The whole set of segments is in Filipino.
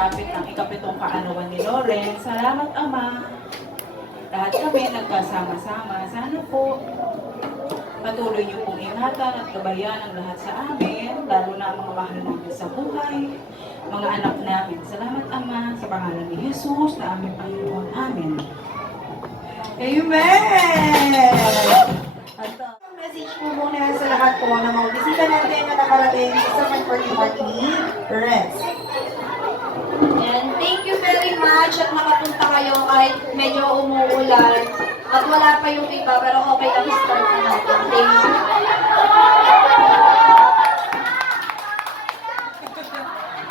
pagsapit ng ikapitong kaarawan ni Loren. Salamat, Ama. Lahat kami nagkasama-sama. Sana po patuloy niyo pong ingatan at gabayan ang lahat sa amin, lalo na ang mga mahal namin sa buhay, mga anak namin. Salamat, Ama, sa pangalan ni Jesus na aming Panginoon. Amen. Amen! At ang message po muna sa lahat po na mga bisita natin na nakarating sa San ni Rest. And thank you very much at nakapunta kayo kahit medyo umuulan at wala pa yung iba pero okay lang start na natin. Thank you.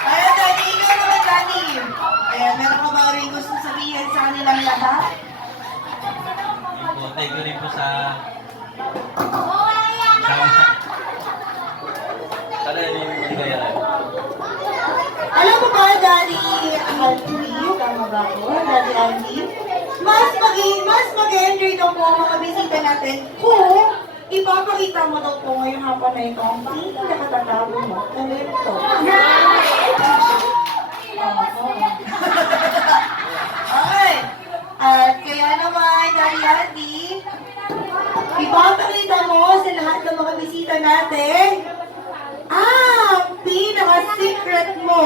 Ayan, Dani, ikaw naman, Dani. Ayan, meron ka ba rin gusto sabihin sa kanilang lahat? Thank you rin po sa sana yung ligaya. Alam mo ba, Dani Andy, tama ba ako? Dani Andy? Mas mag-enjoy daw po ang mga bisita natin kung ipapakita mo daw po ngayong hapon na ito ang pinakatatago mo. Talento. Okay. At kaya naman, Dani Andy, ipapakita mo sa lahat ng mga bisita natin ang pinaka-secret mo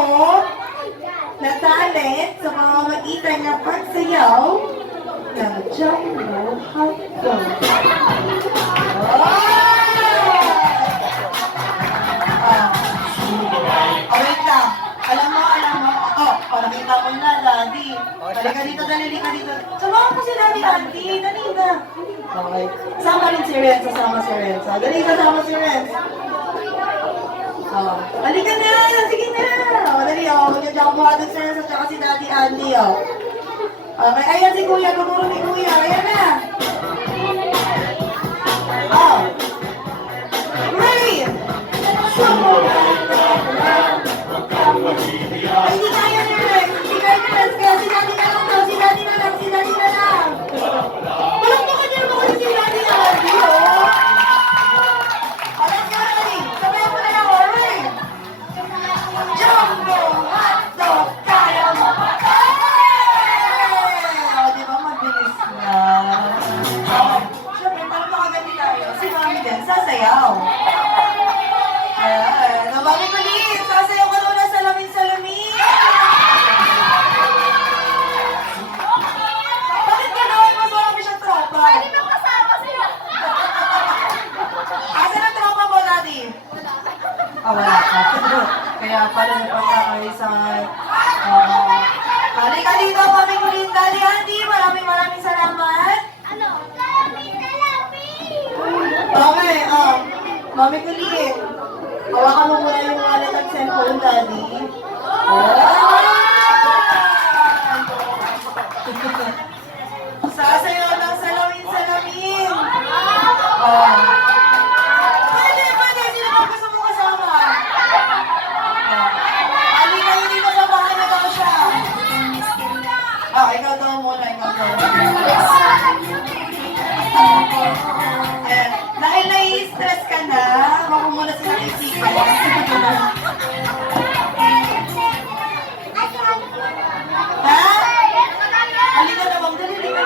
na talent sa mga magitan ng pagsayaw ng Jumbo Hotdog. Wait lang. Alam mo. Nakita ko na, Daddy. Halika dito, dali ka dito. Samahan ko si Daddy Andy. Dali na. Okay. Sama rin si Renza, Dali ka, sama si Renza. Halika na! Sige na! Dali, magja-jump hotdog sa Renza, tsaka si Daddy Andy, Okay, ayan si Kuya, tuturo ni Kuya. Ayan na! Ray! Ay, hindi kaya ni Rex! Hindi kaya ni Rex! Kaya si Daddy na lang daw! Si Daddy na lang! Palakpakan niyo naman kasi si Daddy Andy, Alas ka, Ray! Sabayan mo na lang, Ray! Jumbo hotdog! Kaya mo! Di ba mabilis na? Siyempre, para makagandi tayo, si Mami din, sasayaw. Ayan, Mami Colleen, sasayaw ka doon na salamin-salamin. Bakit gano'n? Mas marami siyang tropa. Pwede bang kasama siya? Asan ang tropa mo, Daddy? Wala ka. Kaya pala nagpagkakaisan. Halika dito, Mami Colleen, Daddy Andy. Maraming salamat. Okay, Mami Colleen. Hawakan mo muna yung wallet at cellphone, Daddy. Sasayaw ng salamin-salamin. Pwede. Sino ba gusto mo kasama? Halika kayo dito sa bahay na daw siya. Ikaw daw muna. Dahil nai-stress ka na, wag mo muna sa isipan. Ha? Halika na, bang dali ka na.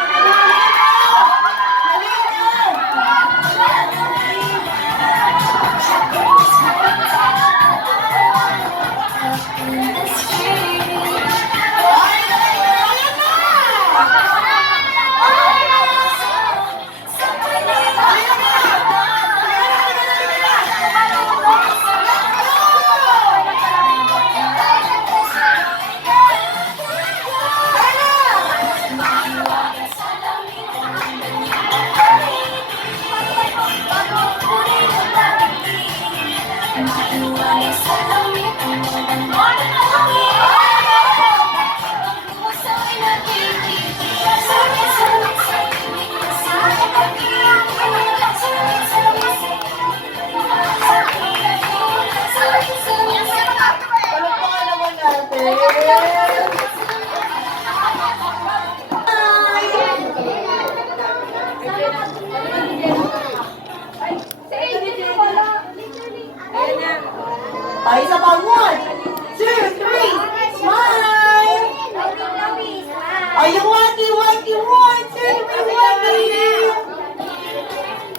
Ay, yung wati, wati, wati. May wati.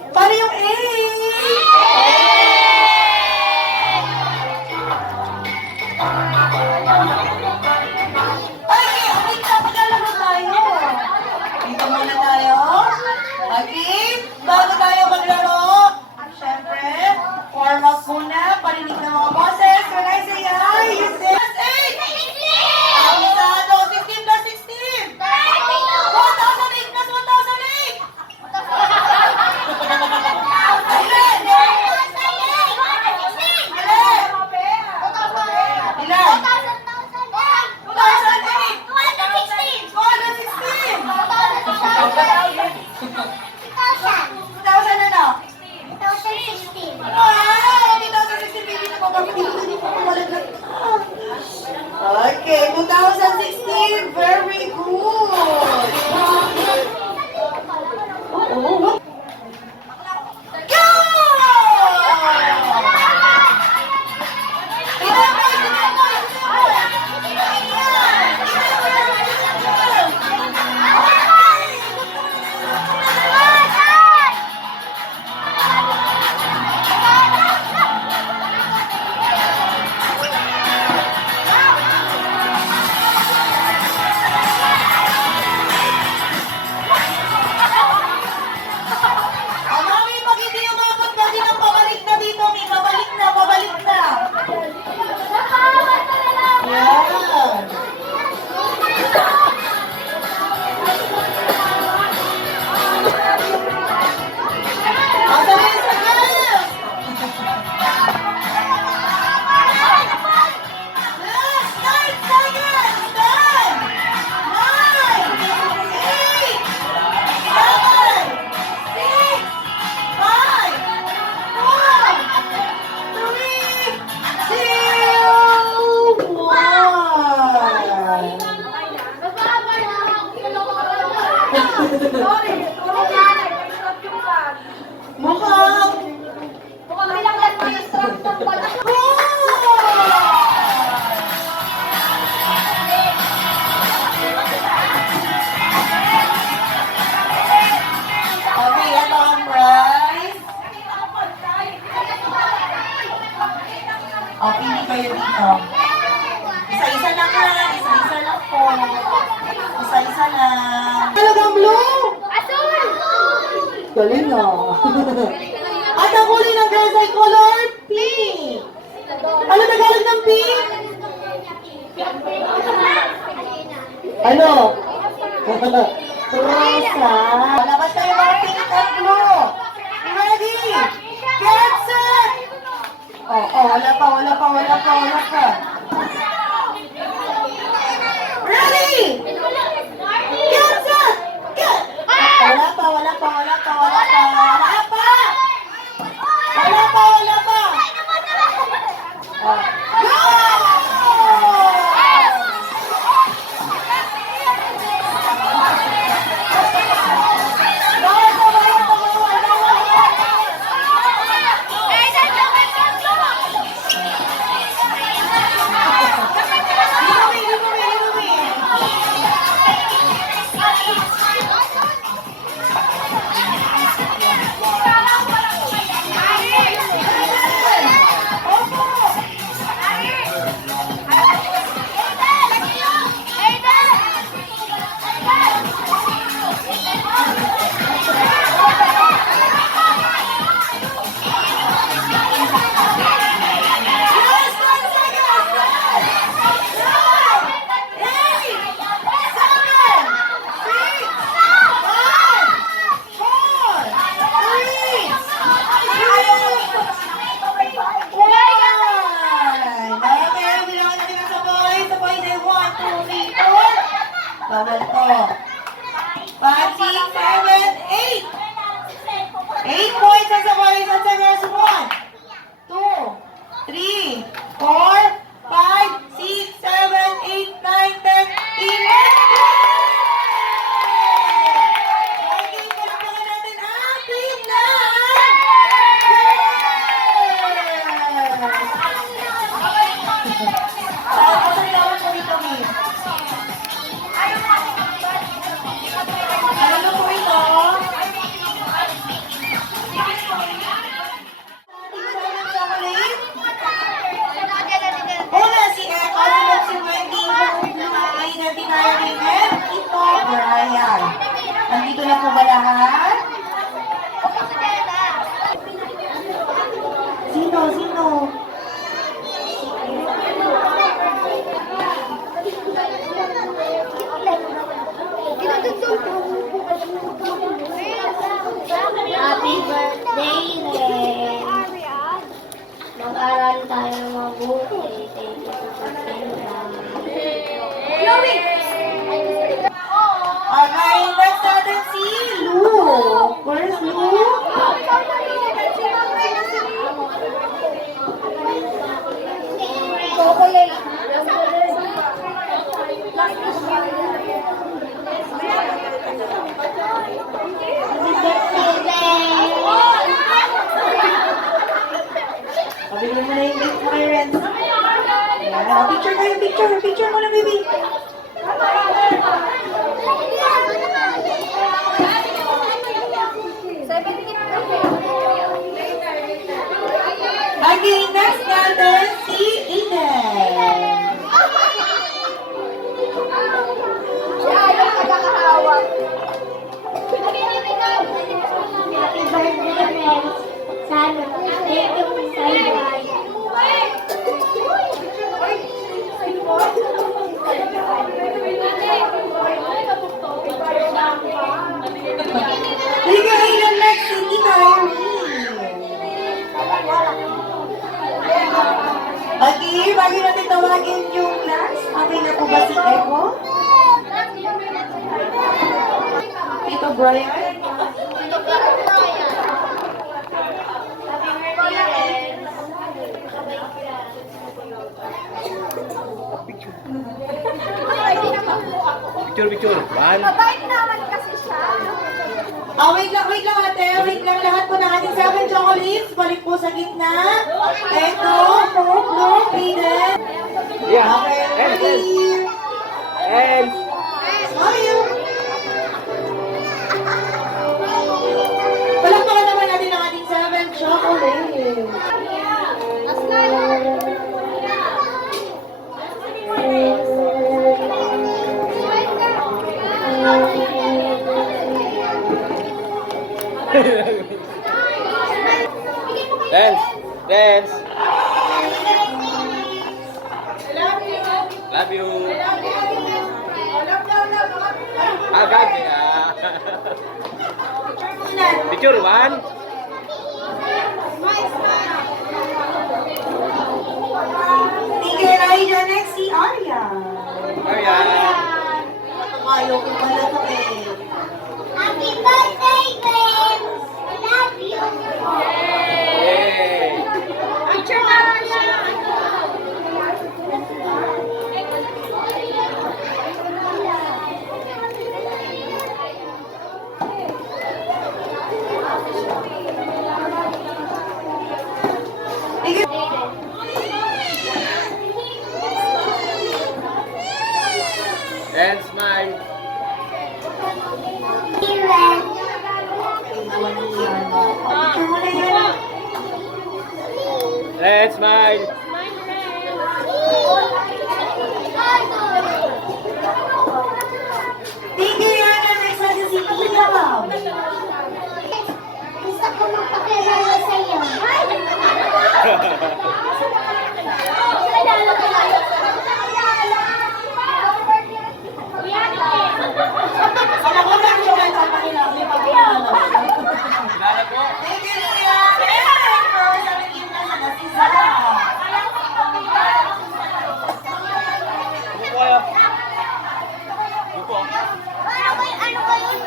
Paano yung A? Ay, okay, kapag-alala tayo. Dito muna tayo. Okay, bago tayo maglaro, syempre, warm up muna, parinig ng mga boses. When I say hi, you say 8! Ang isado, 16 plus 16! 1,008 plus 1,008! Ilan? Ilan? Ilan? 2,008! 216! 2,000 ano? Wow! 2016, baby na po kami. Hindi pa kumalaglag. Okay, 2016. Very good. Oh. Go! Mami, pag hindi umabot na din ang pabalik na dito, Mi. Pabalik na, pabalik na. Yan. Asa na yung sagas? Last 9 seconds. 10, 9, 8, 7, 6, 5, 4, 3, 2, 1. Mukhang okay, ito ang prize. O, pili kayo dito. Isa-isa lang ha. Isa-isa lang po. Isa-isa lang. Talagang blue! Galing ah. At ang huli ng girls ay color pink. Ano Tagalog ng pink? Ano? Rosa. Labas tayo mga pink at blue. Ready? Get set! Wala pa. Ready? Get set! Get! Wala pa. Wala pa. Go! Bawal ko. 5, 6, 7, 8. 8 points ang sa boys at sa girls. 1, 2, 3, 4, 5, 6, 7, 8, 9, 10, 11. Okay, palakpakan natin ang team na. Saan ko sa ilawan mo dito, Mi? Auntie Nairi and Tito Brian. Nandito na po ba lahat? Sino? Sino? Happy birthday, Ren! Mag-aral tayo ng mabuti. Thank you for Okay, next natin si Lu. Where's Lu? Pabili mo na yung gift mo kay Renz. Ayan, picture kayo, picture. Picture mo na, baby. Okay, next natin si Eden. Happy birthday, friends! Sana, thank you for saying Sige, Eden, next si Nairi. Okay, bago natin tawagin yung last, okay na po ba si Echo? Tito Brian? Picture. One. Wait lang ate, wait lang lahat po ng ating 7 chocolates, balik po sa gitna. Echo, look, Eden. Yeah. Okay, ready? And Smile! Palakpakan naman natin ang ating 7 chocolates. dance. Love you. Gagi ah. Picture one. Sige, Aida, next si Arya. Arya. Ayaw ko pala to eh. Happy birthday, friends! I love you! Yay. Picture na! And smile. Picture mo na yan. And smile. Thank you, Yana. Next natin si Tia. Gusto ko magpakilala sa'yo. Alam ko na yung kanta pa nila. May pagkakala. Kilala ko. Thank you, Tia. And first, ang naging na sana si Zara. Buko kayo. Buko. Ano ba yun?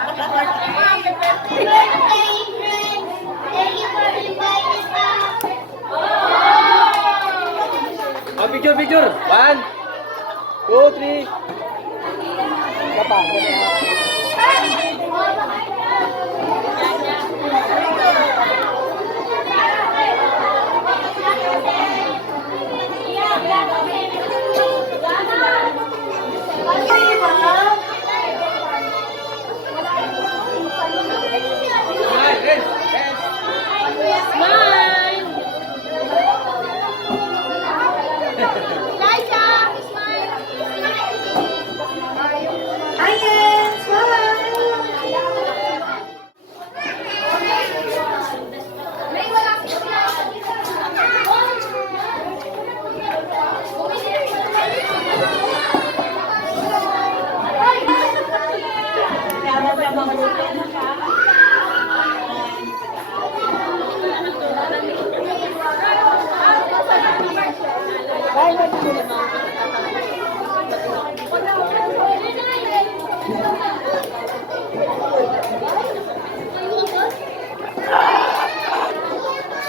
Happy birthday, friends! Thank you for inviting us. Oh, picture. 1, 2, 3. Kapa. Okay, ma'am.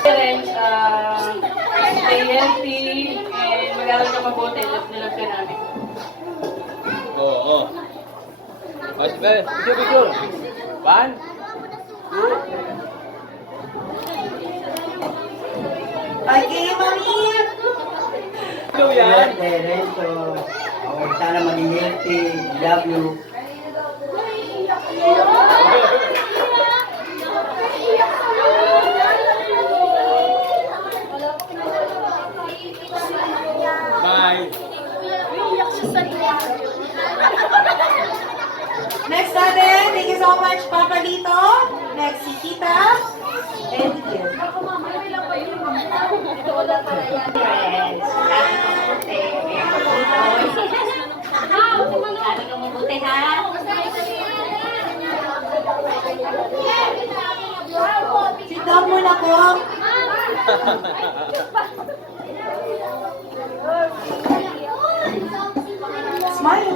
Parents, stay healthy and mag-aral ka mabuti. Love na love ka namin. Oo, oo. Mas ba? Picture, picture. One, two. Okay, mami! Hello yan. Renzo. Okay, sana maging healthy. Love you. Bye. Next natin, thank you so much, Papa Lito. Next, si Tita. And here. Lalo ka mabuti, ha? Sit down muna po. Smile.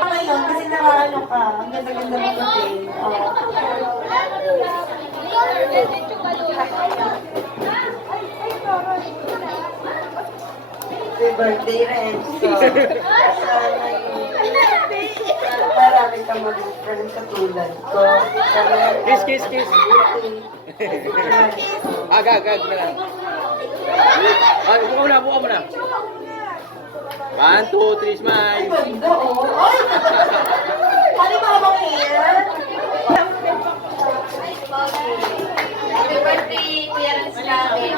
Ngayon, kasi nakaano ka. Ang ganda-ganda mo kasi. Happy birthday, Renzo. Sana marami kang maging friend katulad ko. Kiss, kiss, kiss. Agag, agag na lang. Ay, buka mo na, buka mo na. 1, 2, 3, smile. Ganda, oh. Ay! Halimawang hair. Happy birthday, Kuya Rans namin.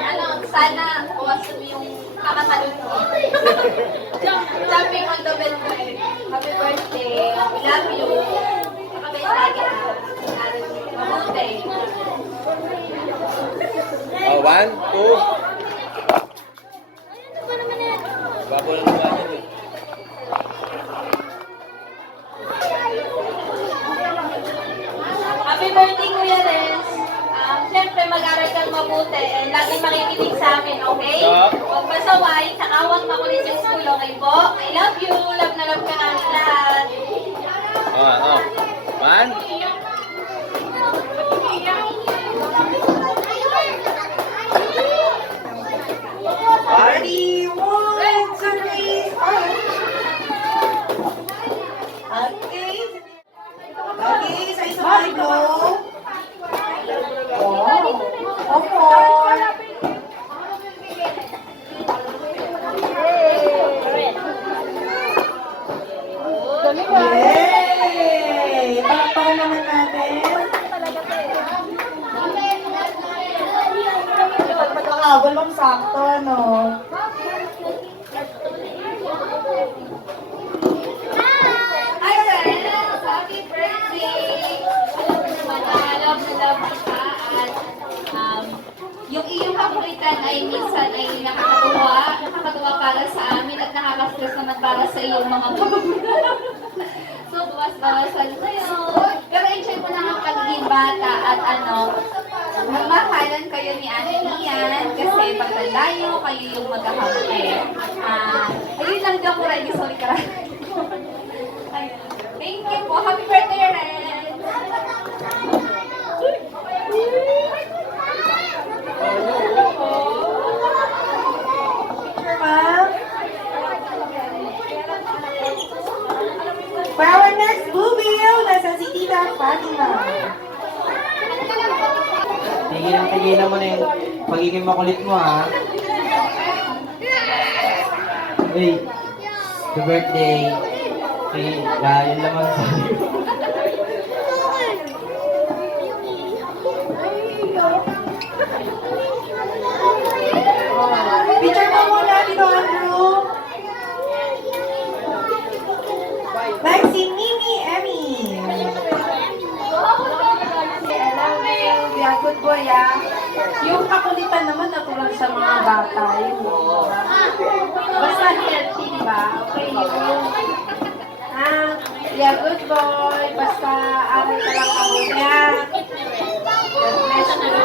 Sana uwasan mo yung kakatalon mo. Jumping on the bed mo. Happy birthday. We love you. Kapag lagi mabuti. Oh, 1, 2. Babo lang naman yun eh. Happy birthday, Kuya Rens. Siyempre, mag-aral kang mabuti and lagi makikinig sa amin, okay? Huwag pasaway, saka huwag makulit sa school, okay po? I love you. Love na love ka namin lahat. Oh, oh. 1. Ready? 1, 2, 3, start. Okay. Okay, isa-isa tayo. Wow. Opo. Yay! Palakpakan naman natin. Pagkakabal mong sakto, no? Hi, friends! Happy birthday! Alam mo naman na love kita at yung iyong kakulitan ay minsan ay nakakatuwa para sa amin at nakaka-stress naman para sa iyong mga magulang. So, bawas-bawasan kayo. Pero enjoy mo na ang pagiging bata at magmahalan kayo ni Ate Ian kasi pagtanda nyo, kayo yung magkakampi. Ayun lang daw po, ready. Sorry ka. Thank you po. Happy birthday, Ren! Picture, ma'am. For our next boobill, nasa si Tita Fatima. Tigilan mo na yung pagiging makulit mo, ha? Hey, the birthday. Hey, dahil naman sa... Picture mo muna, Tito Andrew. Next, si Mimi Emmy. Yeah, good boy, ah. Yung kakulitan naman natural sa mga bata. Basta healthy, di ba? Okay, yun. Yeah, good boy. Basta aral ka lang mabuti, ha? God bless you.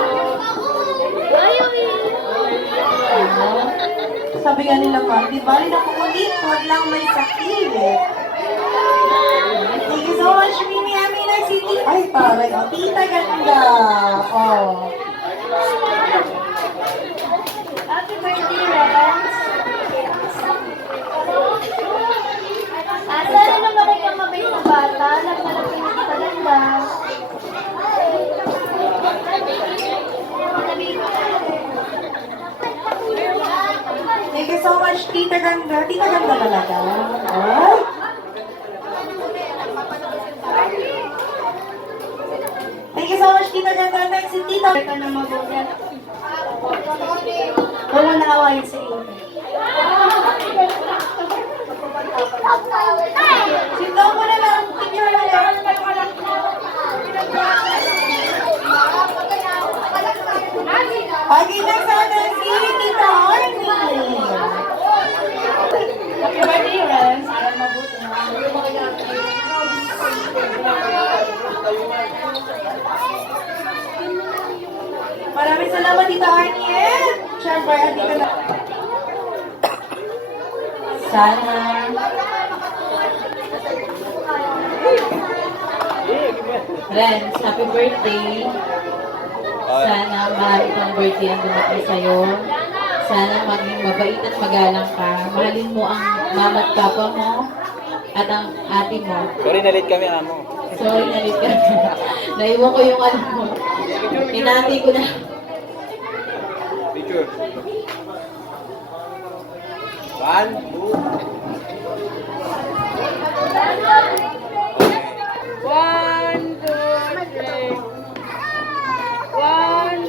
Sabi nga nila pa, di ba rin ako ulit, huwag lang may sakit. Thank you so much, Mimi Amina City. Ay, parang, oh, tita ganda. Oh. Happy birthday, Renz. Sana lumaki kang mabait na bata, nagmalaki na kita ganda. Thank you so much, tita ganda. Tita ganda talaga. Ay. Thank you so much, tita ganda. Next, si tita. Ka na mabuti. Huwag mo naawayin sa iyo. Sindaw mo na lang. Picture na lang. Pagi na sana si Tita Arnie. Happy birthday, Ren. Aral mabuti. Maraming salamat, Tita Arnie. Siyempre, hindi ka na. Sana Renz, happy birthday. Sana mahal kang birthday ang dumating sa'yo. Sana maging mabait at magalang ka. Mahalin mo ang mama at papa mo at ang ate mo. Sorry, nalit kami, amo. Sorry, nalit ka. Naiwan ko yung ano mo. Hinati ko na. Picture. 1, 2. 1,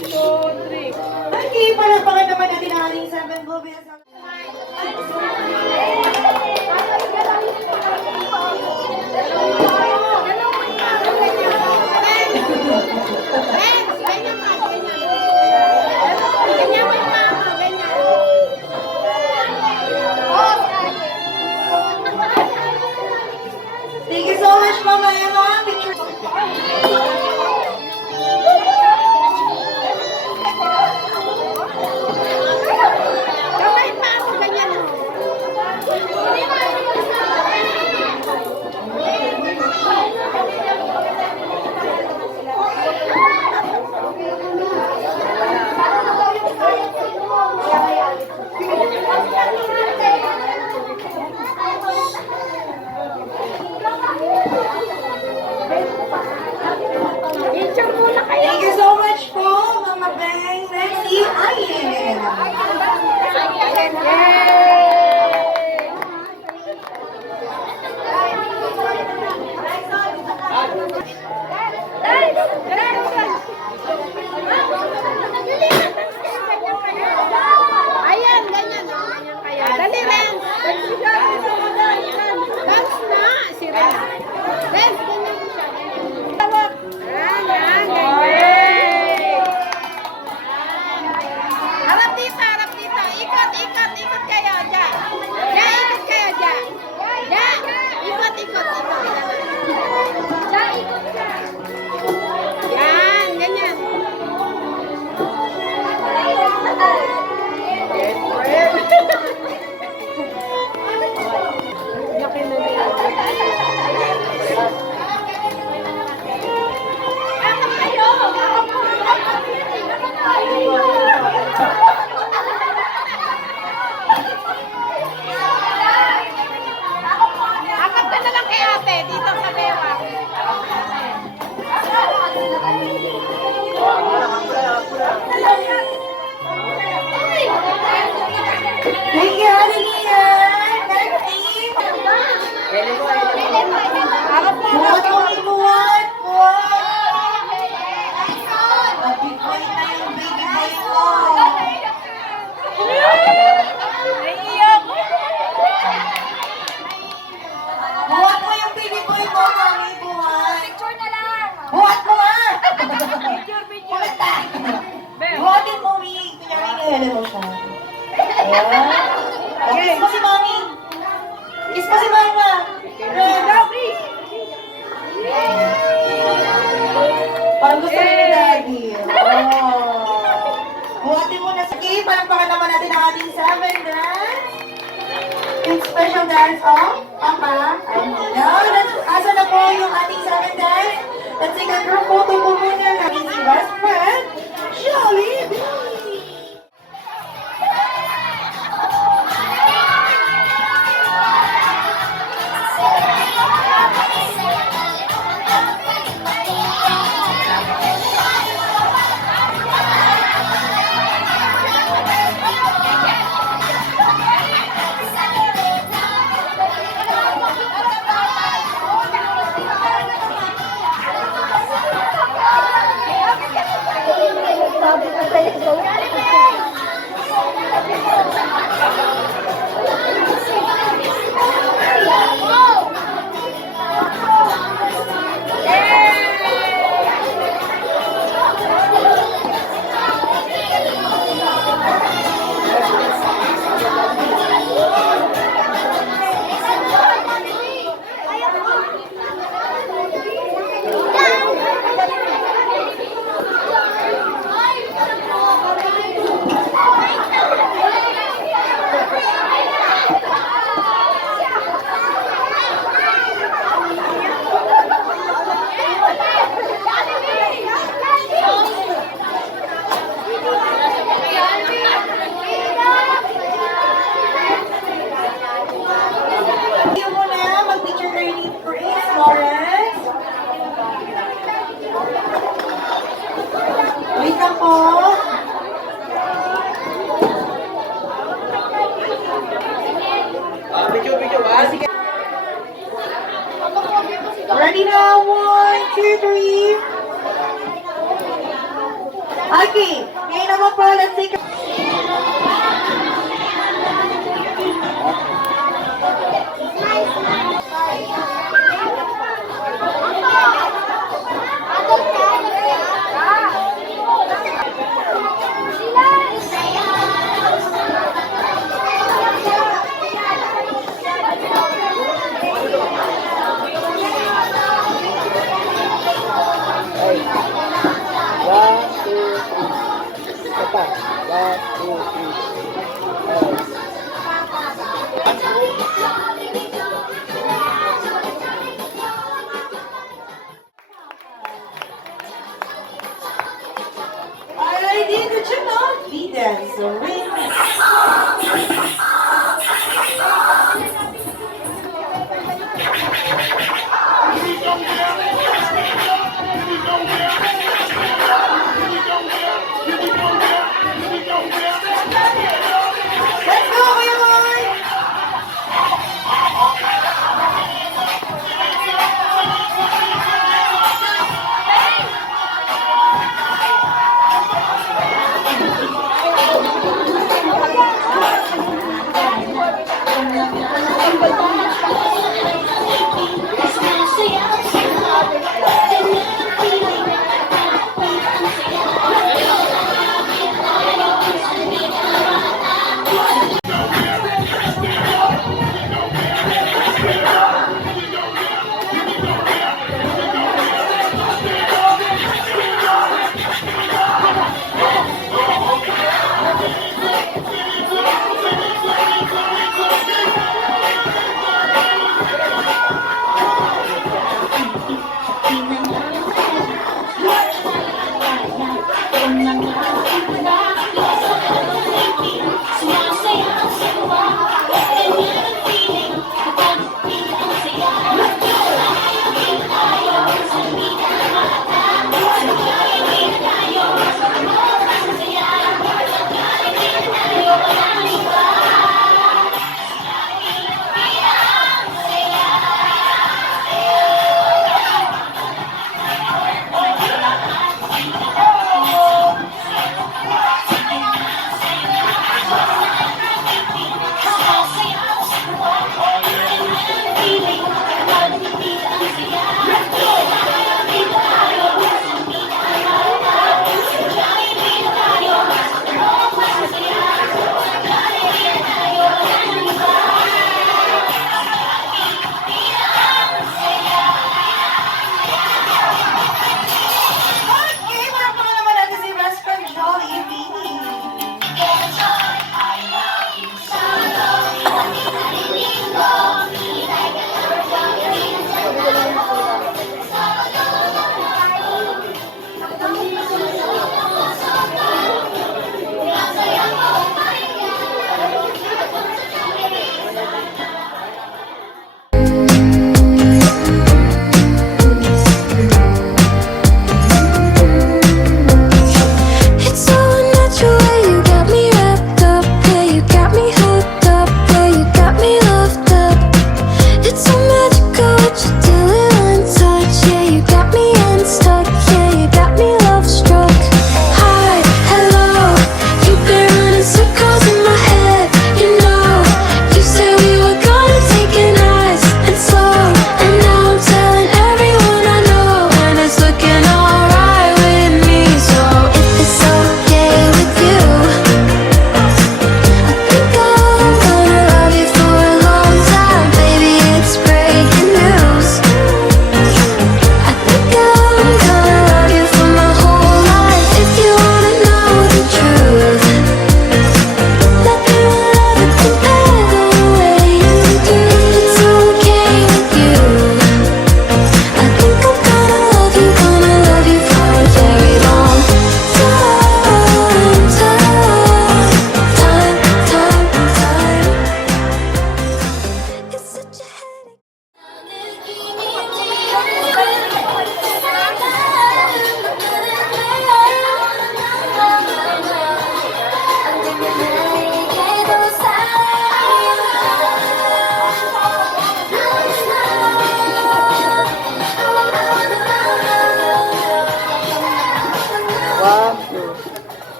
2, 3. Okay, palapakan naman natin ang ating 7 movies. Thank you so much, Mama Emma. Picture. Thank you so much po, Mama Beng. Next, si Ayen. Ayan, ganyan. Ganyan kaya. Dali, Renz. Dance na. Si Renz. Renz, ganyan siya. Tawag. Ayan, ganyan. Harap dito, harap dito. Ikot, ikot, ikot kayo. Diyan. Diyan, ikot kayo. Diyan. Diyan. Ikot, ikot, ikot. Diyan, ikot ka. Yan, ganyan. Akap ka na lang kay ate dito sa bewang. Thank you, Adelia. Next, si buhat mo, buhat. Happy boy na yung baby boy mo. Buhat mo yung baby boy mo, mami. Buhat. Picture na lang. Buhat mo nga. Picture. Buhatin mo, Mi. Kunyari, nilala mo siya. Ayan. Okay, kiss mo si mami. Kiss mo si mama. Go, please. Okay, palakpakan naman natin ang ating 7 dance. Yung special dance of Papa Andino. Asa na po yung ating 7 dance? Let's take a group photo po muna ng ating best friend, Jollibee! Yung muna, mag-picture kayo ni Grace Lawrence. Wait lang po. Video, Sige. Ready now, 1, 2, 3. Okay, ngayon naman po, let's take a... One, two, three. Isa pa. One,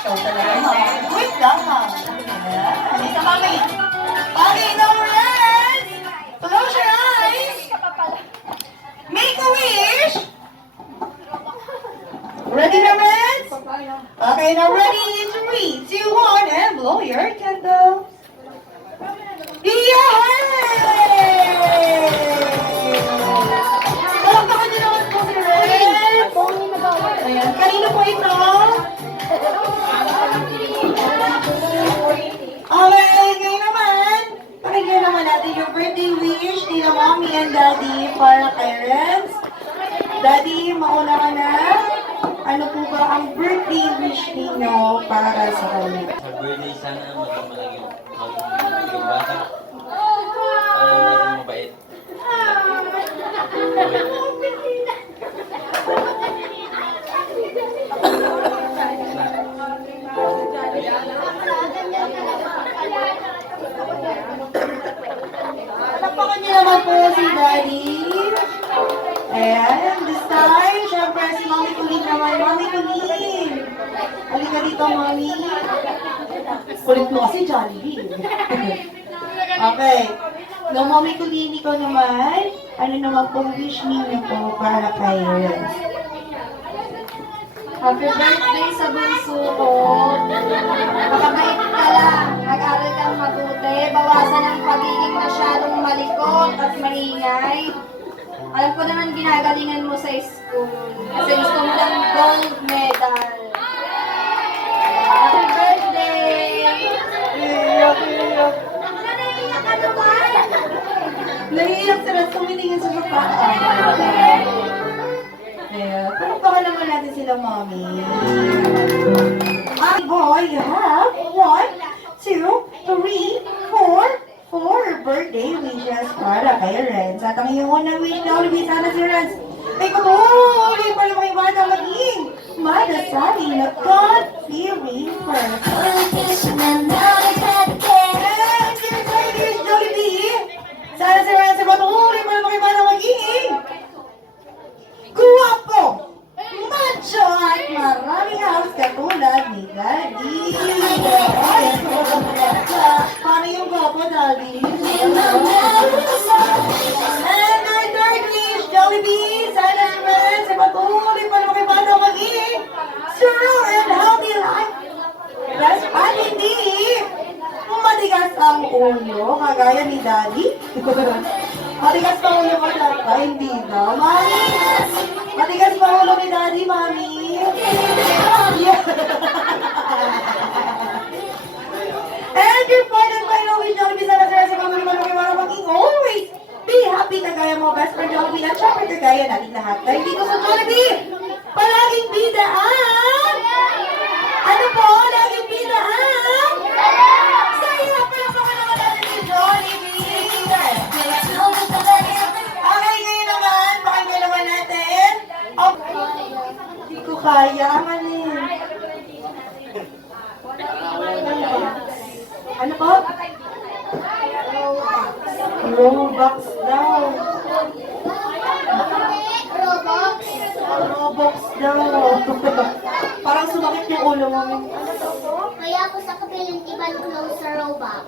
So, talaga, ma'am. Wait lang, ma'am. Ayan. Isa, mami. Okay, no rest. Close your eyes. Make a wish. Ready na, friends? Okay, now ready in 3, 2, 1, and blow your candle. Yay! Palakpakan niyo naman po si Red. Ayan, kanino po ito? Okay, ngayon naman, pakinggan naman natin yung birthday wish ni Mommy and Daddy para kay Renz. Daddy, mauna ka na. Ano po ba ang birthday wish ninyo para sa kanya? Sa birthday, sana maging malaki yung bata. Sana maging mabait. Palakpakan niyo naman po si Daddy. And this time, syempre si Mami Colleen naman. Mami Colleen! Halika dito, Mami. Kulit mo kasi Jollibee. Okay. No, Mami Colleen, ikaw naman. Ano naman pong wish ninyo po para kay Renz? Happy birthday sa bunso ko. Makabait ka lang. Nag-aral kang mabuti. Bawasan ang pagiging masyadong malikot at maingay. Alam ko naman ginagalingan mo sa school. Kasi gusto mo ng gold medal. Happy birthday! Naiiyak sila tumitingin sa mukha. Ayan. Pero baka naman natin sila, Mommy. Ay, boy, you have 1, 2, 3, 4 birthday wishes para kay Renz. At ang iyong unang wish na ulit sana si Renz ay patuloy pa lumaki bata maging madasaling na God-fearing person. And your second wish, Jollibee. Sana si Renz ay patuloy pa lumaki bata maging guwapo, macho at maraming house katulad ni Daddy. Paano yung guwapo, Daddy? And our third wish, Jollibee, sana si Renz ay patuloy pa lumaki bata maging strong and healthy life. Best friend, hindi matigas ang ulo, kagaya ni Daddy. Matigas pa ulo mo, Daddy. Hindi na. Mami! Matigas pa ulo ni Daddy, Mami. Yeah. And your fourth and final wish, Jollibee, sana sila sa mga malaki para maging always be happy kagaya mo, best friend Jollibee, at syempre kagaya natin lahat. Dahil dito sa Jollibee, palaging bidaan! Ano po? Laging bidaan! Saya! Palakpakan naman natin si Jollibee! Okay, ngayon naman, pakinggan naman natin. Oh, hindi ko kaya, manin. Ano po? Robux daw. Robux daw. Parang sumakit yung ulo mo. Kaya ako sa kapilang ibang close sa Robux.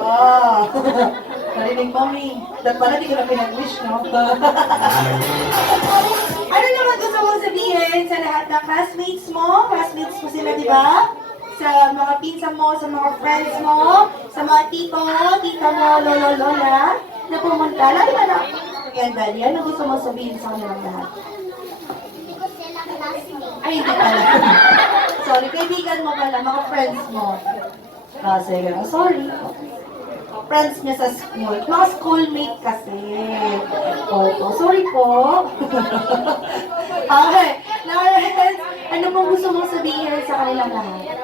Ah, narinig mo, Mi. Dahil pala di ko na pinag-wish, no? Ano naman gusto mong sabihin sa lahat ng classmates mo? Classmates mo sila, di ba? Sa mga pinsan mo, sa mga friends mo, sa mga tito, tita mo, lolo, lola, na pumunta. Lalo na yan, Daddy. Ano gusto mong sabihin sa kanilang lahat? Hindi ko sila classmate. Ay, hindi pala. Sorry, kaibigan mo pala, mga friends mo. Kasi, sorry. Friends niya sa school. Mga schoolmate kasi. Opo, sorry po. Okay. Now, ano pong gusto mong sabihin sa kanilang lahat?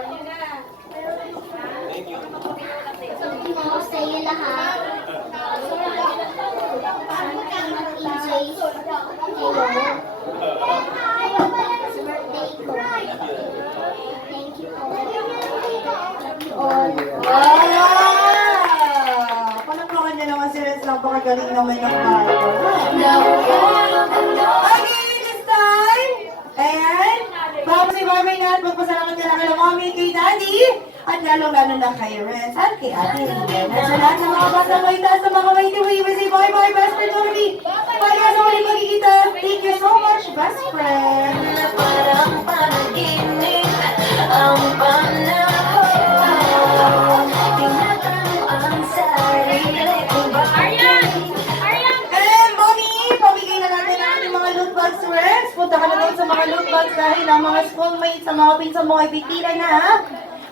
Sabi mo sa iyo lahat. Sana kayo mag-enjoy kayo sa birthday ko. Thank you po. Love you all. Wow! Palakpakan niya naman si Renz. Napakagaling naman ng Bible. Okay, this time. And, bago si Barbay na at magpasalamat ka na kay Mommy, kay Daddy, at lalong-lalo na kay Renz at kay Ate Rian. At sa lahat ng mga bata ko itaas sa mga mighty waves, say bye-bye, best friend Jollibee. Bye sa ulit magkikita. Thank you so much, best friend. Parang panaginip ang panahon. Tinatanong ang sarili kung bakit. And Mommy, pamigay na natin ang ating mga loot bags, Renz. Punta ka na doon sa mga loot bags dahil ang mga schoolmates, sa mga pinsan mo ay pipila na.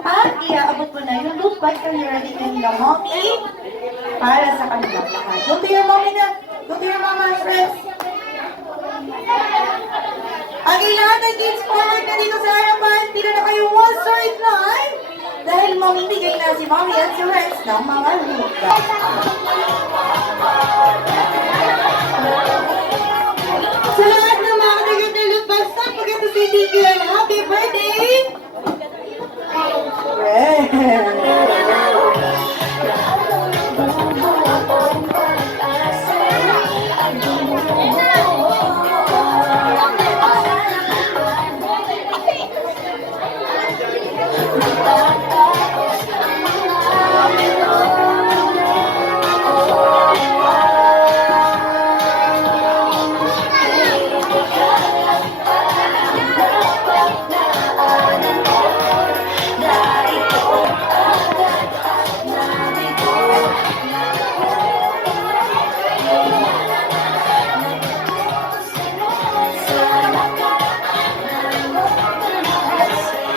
At iaabot mo na yung loot bag and ready na nila, Mommy, para sa kanilang lahat. Go to your mommy na. Go to your mama, Renz. Ang lahat ng kids forward na dito sa harapan, pila na kayo one straight line dahil mamimigay na si Mommy at si Renz ng mga loot bags. Sa lahat ng mga katagat na loot bags, don't forget to say thank you and happy birthday!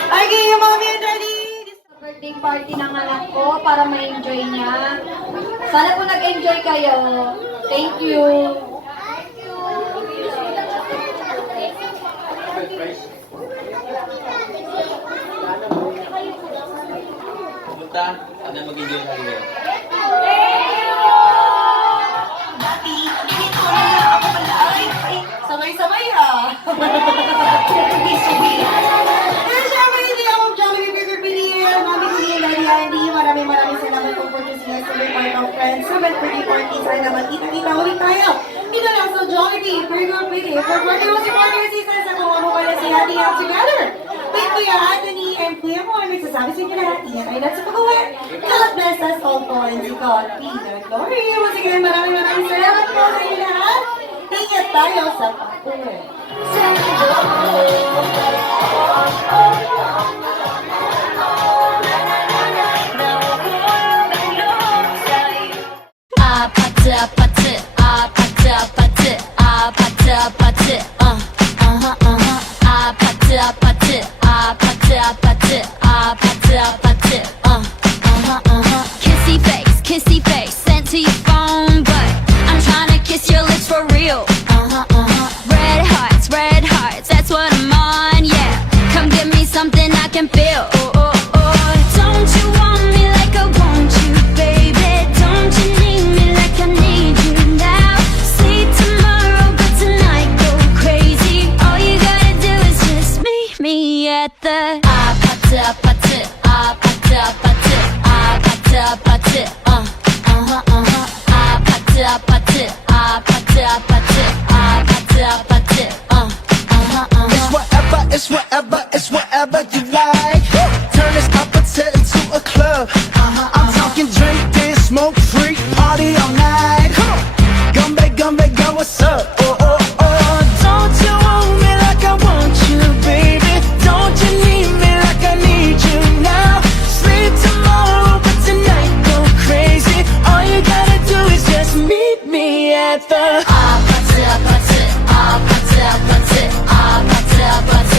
Okay, yung Mommy and Daddy! Birthday party ng anak ko para ma-enjoy niya. Sana po nag-enjoy kayo. Thank you. Pumunta, sana mag-enjoy sa inyo. Sabay-sabay ha! And syempre, hindi ako Jollibee Burger Pinir, Mommy Kuya, Daddy Andy, maraming salamat po for this year's Super Part of Friends. 7:40 sana naman kita-kita ulit tayo. Dito lang sa Jollibee Burger Pinir for birthday was your mother season sa mga mukha si Happy Out Together. With Kuya Anthony and Kuya Mon, nagsasabi sa inyo lahat, iyan ay nasa pag-uwi. God bless us all po and to God be the glory. Once again, maraming salamat po sa inyo lahat. Ingat tayo sa pag-uwi. 아파트 아파트 아파트 아파트 아파트 아파트 아파트 아파트 아파트 아파트 아파트 아파트 kissy face sent to your phone but I'm trying to kiss your lips for real red hearts that's what I'm on yeah come give me something I can feel don't you want me like I want you baby don't you need me like I need you now sleep tomorrow but tonight go crazy all you gotta do is just meet me at the 아파트 아파트 아파트 아파트 아파트 아파트 아파트 아파트 아파트 아파트 아파트 It's whatever you like. Turn this opposite into a club. I'm talking drink, dance, smoke, freak, party all night. Come back, girl, what's up? Don't you want me like I want you, baby? Don't you need me like I need you now? Sleep tomorrow, but tonight go crazy. All you gotta do is just meet me at the 아파트 아파트 아파트 아파트 아파트 아파트 아파트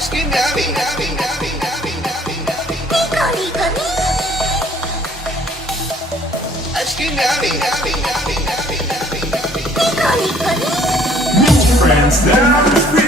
Asking me, asking me, New friends, now